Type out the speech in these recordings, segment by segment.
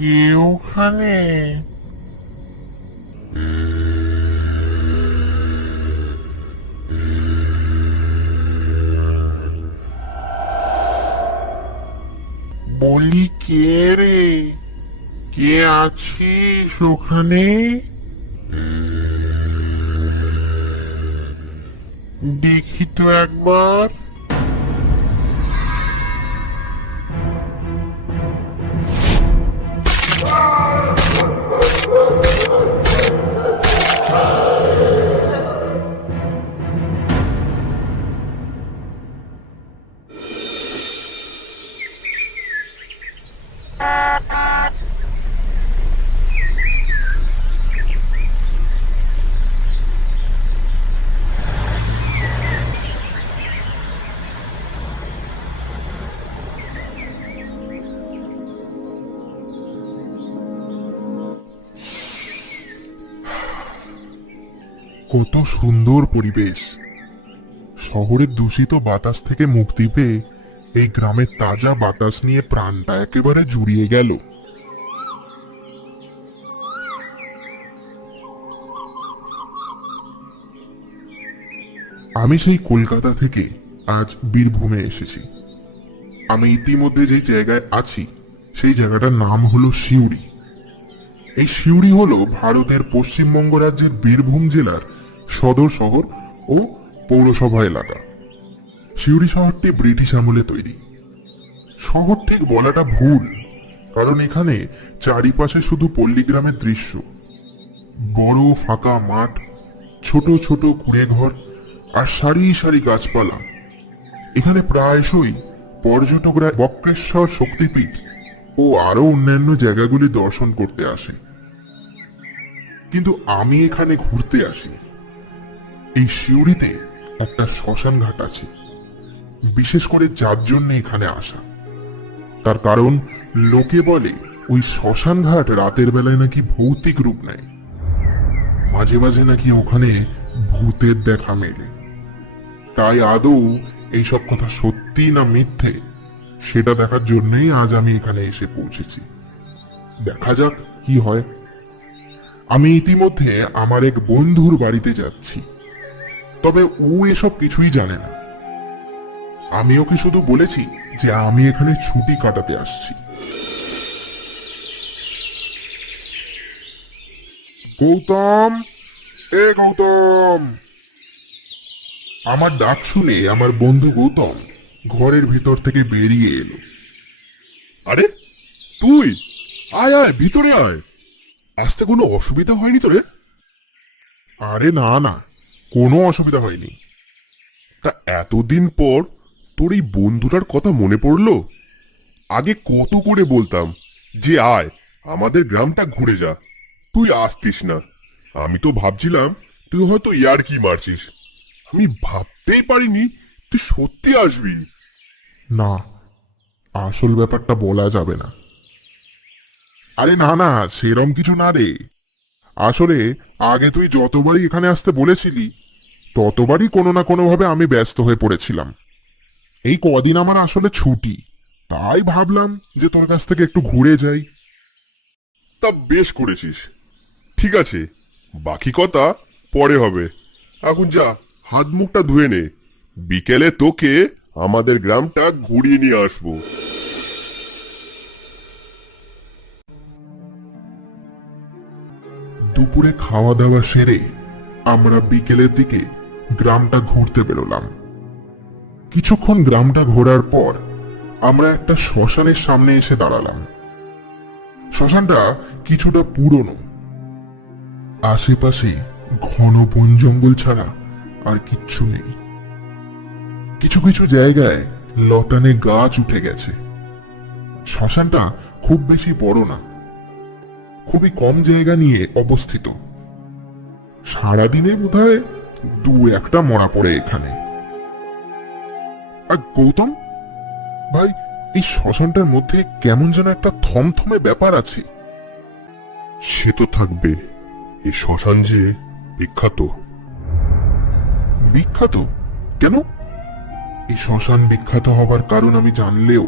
কে ওখানে? বলি কে রে? কে আছিস ওখানে? দেখি তো একবার। কত সুন্দর পরিবেশ। শহরের দূষিত বাতাস থেকে মুক্তি পেয়ে এই গ্রামের তাজা বাতাস নিয়ে প্রাণটা একেবারে জুড়িয়ে গেল। আমি সেই কলকাতা থেকে আজ বীরভূমে এসেছি। আমি ইতিমধ্যে যেই জায়গায় আছি সেই জায়গাটার নাম হলো সিউড়ি। এই সিউড়ি হলো ভারতের পশ্চিমবঙ্গ রাজ্যের বীরভূম জেলার সদর শহর ও পৌরসভা এলাকা। সিউড়ি শহরটি ব্রিটিশ আমলে তৈরি। শহর ঠিক বলাটা ভুল, কারণ এখানে চারিপাশে শুধু পল্লীগ্রামের দৃশ্য। বড় ফাঁকা মাঠ, ছোট ছোট কুঁড়ে ঘর আর সারি সারি গাছপালা। এখানে প্রায়শই পর্যটকরা বক্রেশ্বর শক্তিপীঠ ও আরো অন্যান্য জায়গাগুলি দর্শন করতে আসে। কিন্তু আমি এখানে ঘুরতে আসি। এই সিউড়িতে একটা শ্মশান ঘাট আছে, বিশেষ করে যার জন্য এখানে আসা। তার কারণ লোকে বলে ওই শ্মশান ঘাট রাতের বেলায় নাকি ভৌতিক রূপ নেয়, মাঝে মাঝে নাকি ওখানে ভূতের দেখা মেলে। তাই আদৌ এইসব কথা সত্যি না মিথ্যে সেটা দেখার জন্যই আজ আমি এখানে এসে পৌঁছেছি। দেখা যাক কি হয়। আমি ইতিমধ্যে আমার এক বন্ধুর বাড়িতে যাচ্ছি, তবে ও এসব কিছুই জানে না। আমি ওকে শুধু বলেছি যে আমি এখানে ছুটি কাটাতে আসছি। গৌতম, এ গৌতম! আমার ডাক শুনে আমার বন্ধু গৌতম ঘরের ভেতর থেকে বেরিয়ে এলো। আরে তুই আয় আয়, ভিতরে আয়। আসতে কোনো অসুবিধা হয়নি তো রে? আরে না না, কোনো অসুবিধা হয়নি। তা এতদিন পর তোর এই বন্ধুটার কথা মনে পড়লো? আগে কত করে বলতাম যে আয়, আমাদের গ্রামটা ঘুরে যা, তুই আসতিস না। আমি তো ভাবছিলাম তুই হয়তো ইয়ার্কি মারছিস। আমি ভাবতেই পারিনি তুই সত্যি আসবি। না, আসল ব্যাপারটা বলা যাবে না। আরে না না, সেরম কিছু না রে। আসলে আগে তুই যতবারই এখানে আসতে বলেছিলি ততবারই কোনো না কোনো ভাবে আমি ব্যস্ত হয়ে পড়েছিলাম। এই কদিন আমার আসলে ছুটি, তাই ভাবলাম যে তোর কাছ থেকে একটু ঘুরে যাই। তা বেশ করেছিস। ঠিক আছে, বাকি কথা পরে হবে। এখন যা, হাত মুখটা ধুয়ে নে। বিকেলে তোকে আমাদের গ্রামটা ঘুরিয়ে নিয়ে আসবো। দুপুরে খাওয়া দাওয়া সেরে আমরা বিকেলের দিকে গ্রামটা ঘুরতে বেরোলাম। কিছুক্ষণ গ্রামটা ঘোরার পর আমরা একটা শ্মশানের সামনে এসে দাঁড়ালাম। শ্মশানটা কিছুটা পুরনো, আশেপাশে ঘন বন জঙ্গল ছাড়া আর কিচ্ছু নেই। কিছু কিছু জায়গায় লতানে গাছ উঠে গেছে। শ্মশানটা খুব বেশি বড় না, খুবই কম জায়গা নিয়ে অবস্থিত। সারাদিনে বোধহয় দু একটা মরা পড়ে এখানে। আর গৌতম ভাই, এই শ্মশানটার মধ্যে কেমন যেন একটা থমথমে ব্যাপার আছে। সে তো থাকবে, এই শ্মশান যে বিখ্যাত। বিখ্যাত কেন? এই শ্মশান বিখ্যাত হবার কারণ আমি জানলেও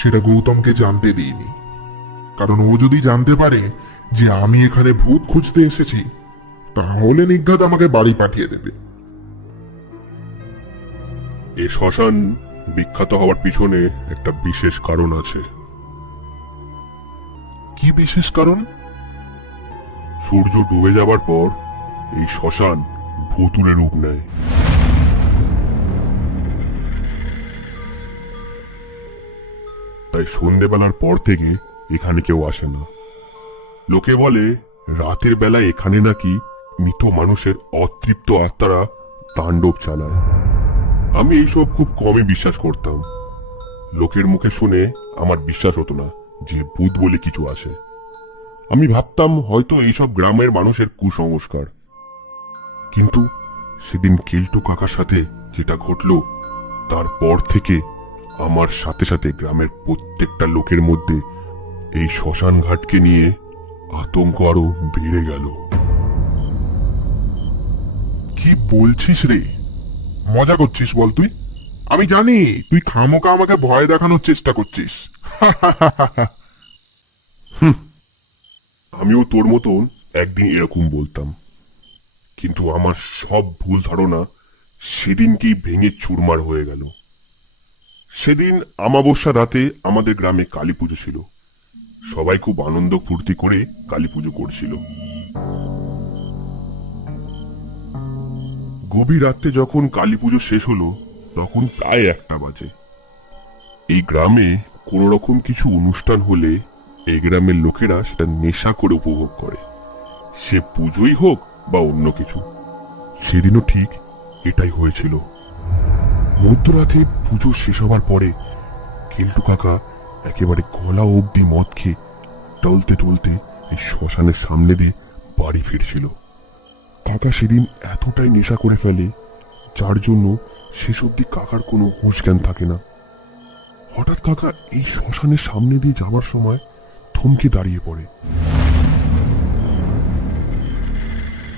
সেটা গৌতমকে জানতে দিইনি, কারণ ও যদি জানতে পারে যে আমি এখানে ভূত খুঁজতে এসেছি, তাহলে নির্ঘাত আমাকে বাড়ি পাঠিয়ে দেবে। এ শ্মশান বিখ্যাত হওয়ার পিছনে একটা বিশেষ কারণ আছে। কি বিশেষ কারণ? সূর্য ডুবে যাবার পর এই শ্মশান ভুতুড়ে রূপ নেয়। তাই সন্ধেবেলার পর থেকে এখানে কেউ আসে না। লোকে বলে রাতের বেলায় এখানে নাকি মৃত মানুষের অতৃপ্ত আত্মারা তাণ্ডব চালায়। আমি এইসব খুব কমই বিশ্বাস করতাম। লোকের মুখে শুনে আমার বিশ্বাস হতো না যে ভূত বলে কিছু আসে। আমি ভাবতাম হয়তো এইসব গ্রামের মানুষের কুসংস্কার। কিন্তু সেদিন কেলটু কাকার সাথে যেটা ঘটলো, তারপর থেকে আমার সাথে সাথে গ্রামের প্রত্যেকটা লোকের মধ্যে এই শ্মশান ঘাটকে নিয়ে আতঙ্ক আরো বেড়ে গেল। কি বলছিস রে? মজা করছিস বল তুই? আমি জানি তুই খামোকা আমাকে ভয় দেখানোর চেষ্টা করছিস। আমিও তোর মতন একদিন এরকম বলতাম, কিন্তু আমার সব ভুল ধারণা সেদিনকেই ভেঙে চুরমার হয়ে গেল। সেদিন আমাবস্যা রাতে আমাদের গ্রামে কালী পুজো ছিল। সবাই খুব আনন্দ ফুর্তি করে কালী পুজো করছিল। গভীর রাত্রে যখন কালী পুজো শেষ হলো, তখন প্রায় 1টা বাজে। এই গ্রামে কোন রকম কিছু অনুষ্ঠান হলে এই গ্রামের লোকেরা সেটা নেশা করে উপভোগ করে, সে পুজোই হোক বা অন্য কিছু। সেদিনও ঠিক এটাই হয়েছিল। মধ্যরাতে পুজো শেষ হবার পরে কেলটু কাকা একেবারে গলা অবধি মদ খেয়ে টলতে টলতে এই শ্মশানের সামনে দিয়ে বাড়ি ফিরছিল। কাকা সেদিন এতটাই নেশা করে ফেলে, যার জন্য শেষ অবধি কাকার কোনো হুঁশ জ্ঞান থাকে না। হঠাৎ কাকা এই শ্মশানের সামনে দিয়ে যাবার সময় থমকে দাঁড়িয়ে পড়ে।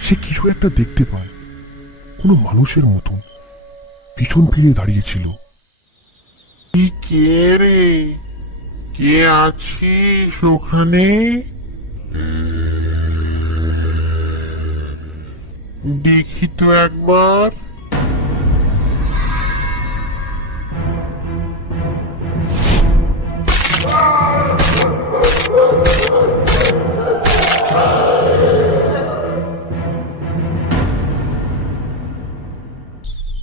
সে কিছু একটা দেখতে পায়, কোনো মানুষের মতো পিছন ফিরে দাঁড়িয়েছিল। কি কে রে? কে আছিস ওখানে? দেখি তো একবার।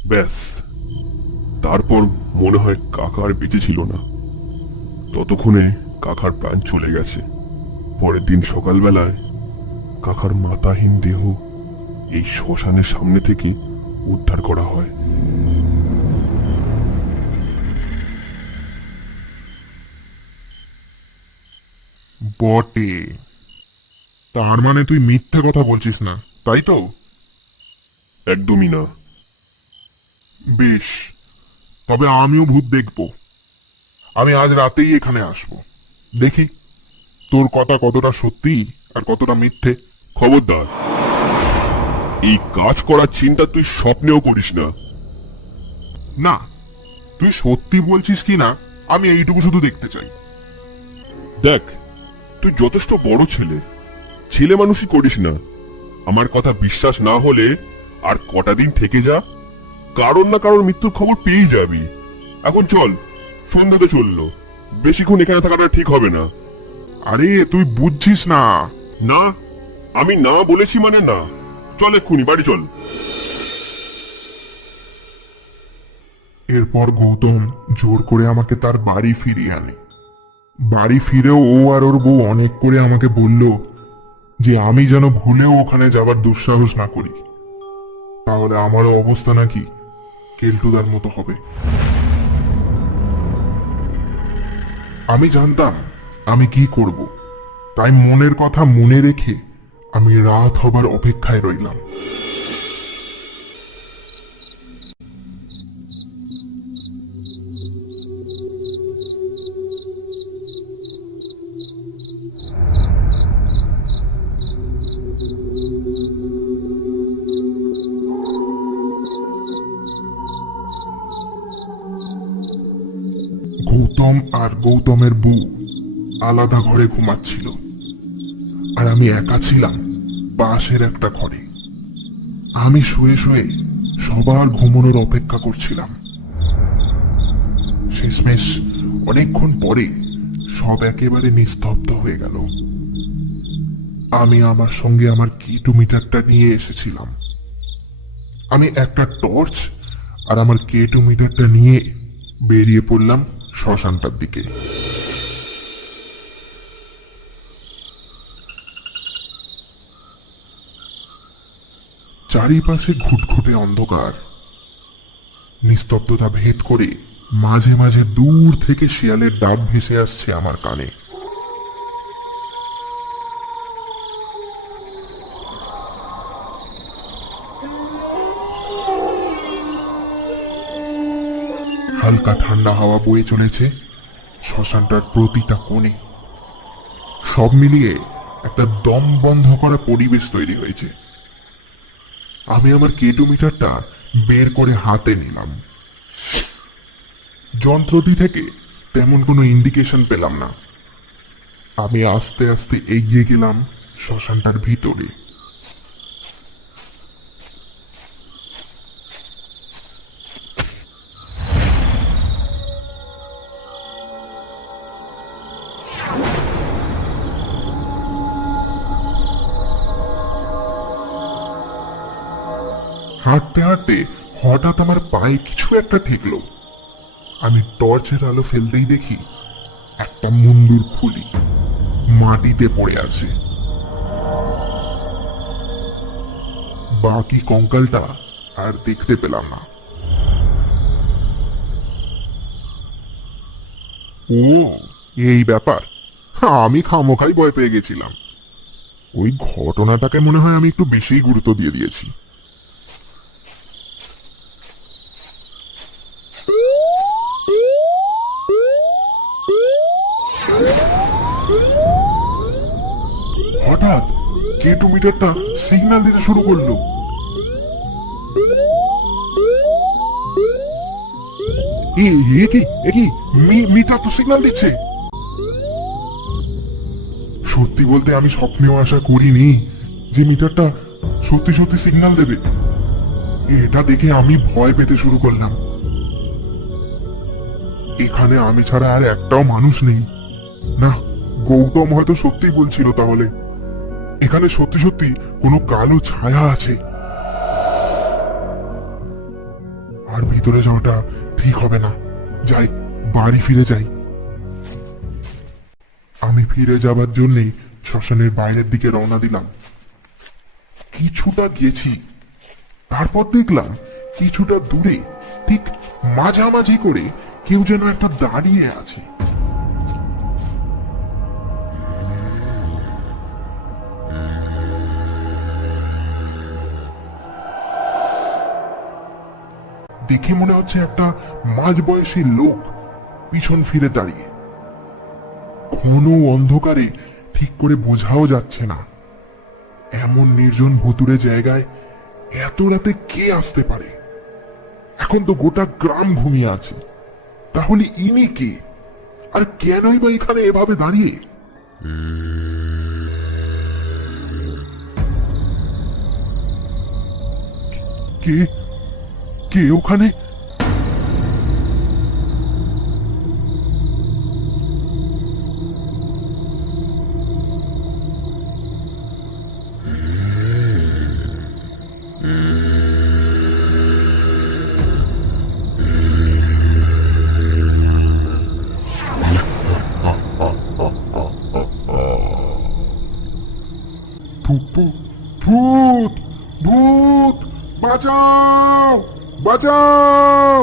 ব্যাস, তারপর মনে হয় কাকার বেঁচে ছিল না। ততক্ষণে কাকার প্রাণ চলে গেছে। পরের দিন সকালবেলায় কাকার মাথাহীন দেহ এই শ্মশানের সামনে থেকে উদ্ধার করা হয়। বটে, তার মানে তুই মিথ্যে কথা বলছিস না, তাই তো? একদমই না। বেশ, তবে আমিও ভূত দেখব। আমি আজ রাতেই এখানে আসব। দেখি তোর কথা কতটা সত্যি আর কতটা মিথ্যে। খবরদার, এই কাজ করার চিন্তা তুই স্বপ্নেও করিস না। না, তুই সত্যি বলছিস কি না আমি এইটুকু শুধু দেখতে চাই। দেখ, তুই যথেষ্ট বড় ছেলে, ছেলে মানুষই করিস না। আমার কথা বিশ্বাস না হলে আর কটা দিন থেকে যা, কারোর না কারোর মৃত্যুর খবর পেয়েই যাবি। এখন চল, সন্ধ্যাতে চললো, বেশিক্ষণ এখানে থাকাটা ঠিক হবে না। আরে তুই বুঝছিস না। না, আমি না বলেছি মানে না। চল এক্ষুনি বাড়ি চল। এরপর গৌতম জোর করে আমাকে তার বাড়ি ফিরিয়ে আনে। বাড়ি ফিরেও ও আর ওর বউ অনেক করে আমাকে বলল যে আমি যেন ভুলেও ওখানে যাবার দুঃসাহস না করি, তাহলে আমারও অবস্থা নাকি কেলটুদার মতো হবে। আমি জানতাম আমি কি করব, তাই মনের কথা মনে রেখে আমি রাত হবার অপেক্ষায় রইলাম। গৌতম আর গৌতমের বউ আলাদা ঘরে ঘুমাচ্ছিল, আর আমি একা ছিলাম পাশের একটা ঘরে। আমি শুয়ে শুয়ে সবার ঘুমানোর অপেক্ষা করছিলাম। শেষমেশ অনেকক্ষণ পরে সব একেবারে নিস্তব্ধ হয়ে গেল। আমি আমার সঙ্গে আমার কিটোমিটারটা নিয়ে এসেছিলাম। আমি একটা টর্চ আর আমার কিটোমিটারটা নিয়ে বেরিয়ে পড়লাম শ্মশানটার দিকে। চারিপাশে ঘুটঘুটে অন্ধকার। নিস্তব্ধতা ভেদ করে মাঝে মাঝে দূর থেকে শিয়ালের ডাক ভেসে আসছে আমার কানে। হালকা ঠান্ডা হাওয়া বয়ে চলেছে শ্মশানটার প্রতিটা কোণে। সব মিলিয়ে একটা দম বন্ধ করা পরিবেশ তৈরি হয়েছে। আমি আমার কিটোমিটারটা বের করে হাতে নিলাম। যন্ত্রটি থেকে তেমন কোনো ইন্ডিকেশন পেলাম না। আমি আস্তে আস্তে এগিয়ে গেলাম শ্মশানটার ভিতরে। হাঁটতে হাঁটতে হঠাৎ আমার পায়ে কিছু একটা ঠেকলো। আমি টর্চের আলো ফেলতেই দেখি একটা মুন্ডুর খুলি মাটিতে পড়ে আছে। বাকি কঙ্কালটা আর দেখতে পেলাম না। ও, এই ব্যাপার। আমি খামোখাই ভয় পেয়ে গেছিলাম। ওই ঘটনাটাকে মনে হয় আমি একটু বেশিই গুরুত্ব দিয়ে দিয়েছি। হঠাৎ কিটোমিটারটা সিগন্যাল দিতে শুরু করলো। মিটার তো সিগন্যাল দিচ্ছে। সত্যি বলতে আমি স্বপ্নেও আশা করিনি যে মিটারটা সত্যি সত্যি সিগন্যাল দেবে। এটা দেখে আমি ভয় পেতে শুরু করলাম। এখানে আমি ছাড়া আর একটাও মানুষ নেই। না, গৌতম হয়তো সত্যি বলছিল। তাহলে এখানে সত্যি সত্যি কোনো কালো ছায়া আছে। আর ভিতরে যাওয়াটা ঠিক হবে না। যাই, বাড়ি ফিরে যাই। আমি ফিরে যাবার জন্যই শ্মশানের বাইরের দিকে রওনা দিলাম। কিছুটা গেছি, তারপর দেখলাম কিছুটা দূরে ঠিক মাঝামাঝি করে কেউ যেন একটা দাঁড়িয়ে আছে। দেখে মনে হচ্ছে একটা মাঝবয়সী লোক পিছন ফিরে দাঁড়িয়ে। ঘন অন্ধকারে ঠিক করে বোঝাও যাচ্ছে না এমন নির্জন ভুতুরে জায়গায় এত রাতে কে আসতে পারে। এখন তো গোটা গ্রাম ঘুমিয়ে আছে। তাহলে ইনি কে, আর কেনই বা এখানে এভাবে দাঁড়িয়ে? কে কে ওখানে? ভূত, ভূত, বাঁচাও, বাঁচাও!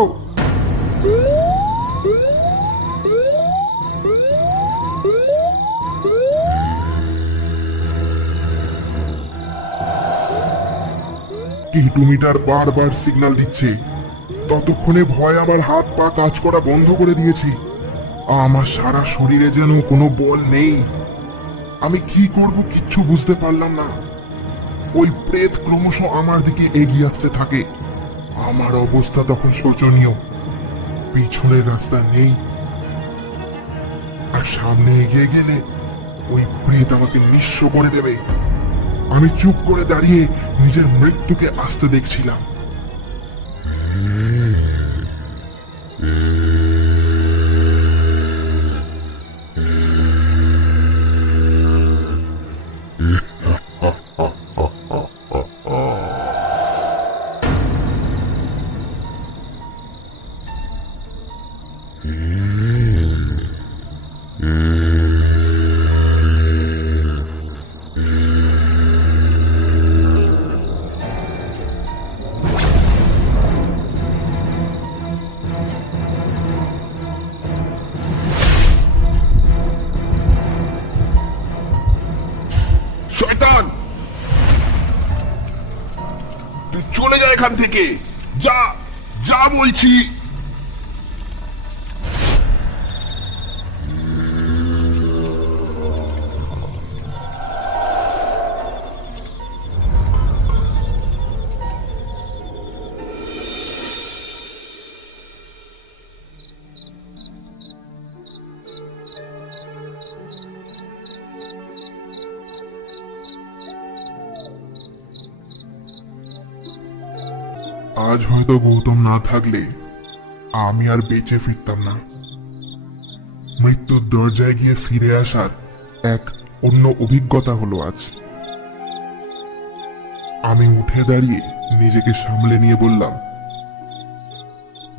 কিলোমিটার বারবার সিগন্যাল দিচ্ছে। ততক্ষণে ভয় আমার হাত পা কাজ করা বন্ধ করে দিয়েছি। আমার সারা শরীরে যেন কোনো বল নেই। আমি কি করব কিচ্ছু বুঝতে পারলাম না। ওই প্রেত ক্রমশ আমার দিকে এগিয়ে আসতে থাকে। আমার অবস্থা তখন শোচনীয়। পিছনের রাস্তা নেই। আর সামনে এগিয়ে গেলে ওই প্রেত আমাকে নিঃস্ব করে দেবে। আমি চুপ করে দাঁড়িয়ে নিজের মৃত্যুকে আসতে দেখছিলাম। শয়তান, তুই চলে যা এখান থেকে। যা যা বলছি। আজ হয়তো গৌতম না থাকলে আমি আর বেঁচে ফিরতাম না। মৃত্যুর দরজায় গিয়ে ফিরে আসার এক অন্য অভিজ্ঞতা হলো আজ। আমি উঠে দাঁড়িয়ে নিজেকে সামলে নিয়ে বললাম,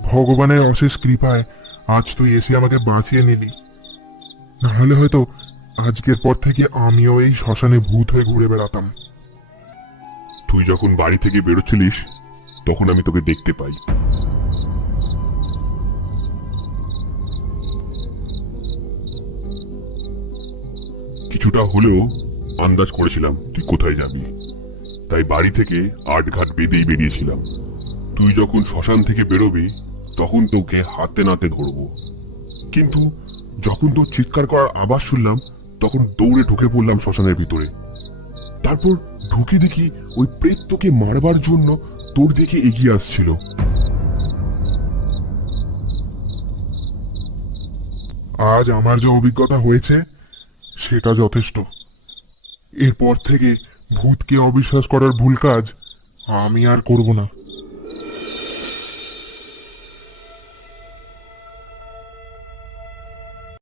ভগবানের অশেষ কৃপায় আজ তুই এসে আমাকে বাঁচিয়ে নিলি। নাহলে হয়তো আজকের পর থেকে আমিও এই শ্মশানে ভূত হয়ে ঘুরে বেড়াতাম। তুই যখন বাড়ি থেকে বেরোচ্ছিলিস তখন আমি তোকে দেখতে পাই। কিছুটা হলেও আন্দাজ করেছিলাম তুই কোথায় যাবি, তাই বাড়ি থেকে আটঘাট বেঁধেই বেরিয়েছিলাম। তুই যখন শ্মশান থেকে বেরোবি তখন তোকে হাতে নাতে ধরবো। কিন্তু যখন তোর চিৎকার করার আওয়াজ শুনলাম তখন দৌড়ে ঢুকে পড়লাম শ্মশানের ভিতরে। তারপর ঢুকে দেখি ওই প্রেত তোকে মারবার জন্য তোর দিকে এগিয়ে আসছিল। আজ আমার যে অভিজ্ঞতা হয়েছে সেটা যথেষ্ট। এরপর থেকে ভূতকে অবিশ্বাস করার ভুল কাজ আমি আর করব না।